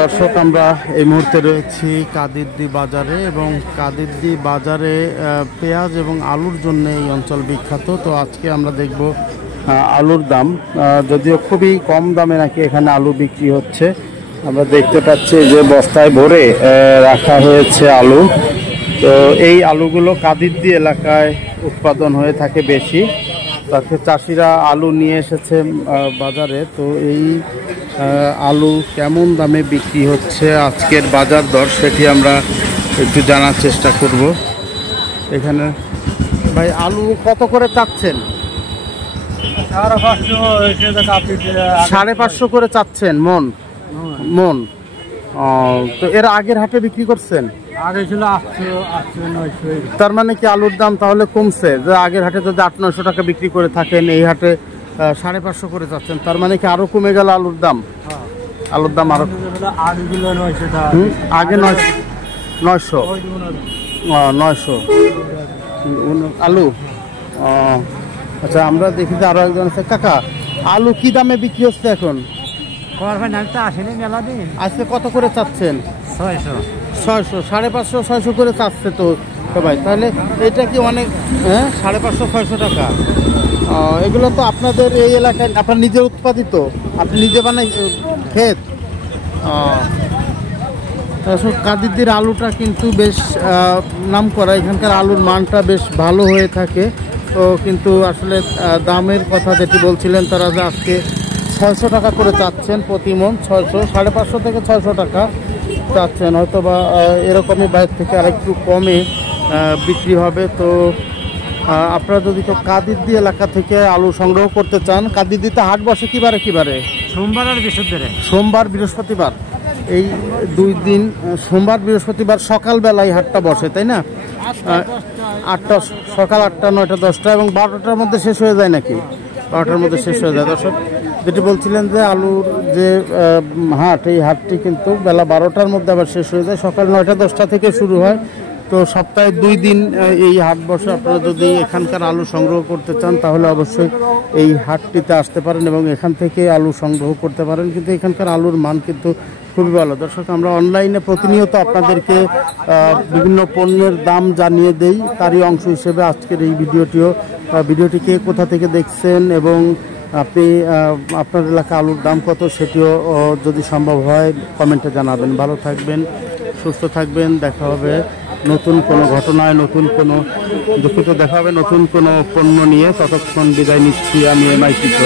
দর্শক, আমরা এই মুহূর্তে রয়েছি কাদিরদি বাজারে এবং কাদিরদি বাজারে পেঁয়াজ এবং আলুর জন্য এই অঞ্চল বিখ্যাত। তো আজকে আমরা দেখব আলুর দাম, যদিও খুবই কম দামে নাকি এখানে আলু বিক্রি হচ্ছে। আমরা দেখতে পাচ্ছি যে বস্তায় ভরে রাখা হয়েছে আলু। তো এই আলুগুলো কাদিরদি এলাকায় উৎপাদন হয়ে থাকে বেশি। তাতে চাষিরা আলু নিয়ে এসেছে বাজারে। তো এই আলু কেমন দামে বিক্রি হচ্ছে, আজকের বাজার দর, সেটি আমরা একটু জানার চেষ্টা করব। এখানে ভাই আলু কত করে চাচ্ছেন? 550 করে চাচ্ছেন মন। তো এর আগের হাটে বিক্রি করছেন? আগে ছিল 800-900। তার মানে কি আলুর দাম তাহলে কমছে? যে আগের হাটে যদি 800-900 টাকা বিক্রি করে থাকেন, এই হাটে 550 করে যাচ্ছেন, তার মানে কি আরো কমে গেল আলুর দাম? আলুর দাম আরো আগে 900 আলু। আচ্ছা, আমরা দেখি যে আরো একজন আছে। কাকা, আলু কি দামে বিক্রি হচ্ছে এখন? আজকে কত করে চাচ্ছেন? 600, 550, 600 করে চাচ্ছে তো সবাই। তাহলে এটা কি অনেক? হ্যাঁ, 550-600 টাকা। এগুলো তো আপনাদের এই এলাকায় আপনার নিজে উৎপাদিত, আপনি নিজে বানাই ক্ষেত? কাদিরদির আলুটা কিন্তু বেশ নাম করা, এখানকার আলুর মানটা বেশ ভালো হয়ে থাকে। তো কিন্তু আসলে দামের কথা যেটি বলছিলেন, তারা যে আজকে 600 টাকা করে চাচ্ছেন প্রতি মন। 600, 550 থেকে 600 টাকা চাচ্ছেন। হয়তো বা এরকমই বাইরে থেকে আরেকটু কমে বিক্রি হবে। তো আপনারা যদি কেউ কাদিরদি এলাকা থেকে আলু সংগ্রহ করতে চান, কাদিরদিতে হাট বসে কিবারে? সোমবার আর বৃহস্পতিবার। সোমবার, বৃহস্পতিবার, এই 2 দিন। সোমবার, বৃহস্পতিবার সকালবেলায় হাটটা বসে, তাই না? 8টা, সকাল 8টা, 9টা, 10টা এবং 12টার মধ্যে শেষ হয়ে যায় নাকি? 12টার মধ্যে শেষ হয়ে যায়। দর্শক, যেটি বলছিলেন যে আলুর যে হাট, এই হাটটি কিন্তু বেলা 12টার মধ্যে আবার শেষ হয়ে যায়। সকাল 9টা 10টা থেকে শুরু হয়। তো সপ্তাহে 2 দিন এই হাট বসে। আপনারা যদি এখানকার আলু সংগ্রহ করতে চান, তাহলে অবশ্যই এই হাটটিতে আসতে পারেন এবং এখান থেকে আলু সংগ্রহ করতে পারেন। কিন্তু এখানকার আলুর মান কিন্তু খুবই ভালো। দর্শক, আমরা অনলাইনে প্রতিনিয়ত আপনাদেরকে বিভিন্ন পণ্যের দাম জানিয়ে দেই, তারই অংশ হিসেবে আজকের এই ভিডিওটিকে কোথা থেকে দেখছেন এবং আপনি আপনার এলাকা আলুর দাম কত, সেটিও যদি সম্ভব হয় কমেন্টে জানাবেন। ভালো থাকবেন, সুস্থ থাকবেন। দেখা হবে নতুন কোনো ঘটনায়, দেখা হবে নতুন কোনো পণ্য নিয়ে। ততক্ষণ বিদায় নিচ্ছি আমি, এমআই চিত্র।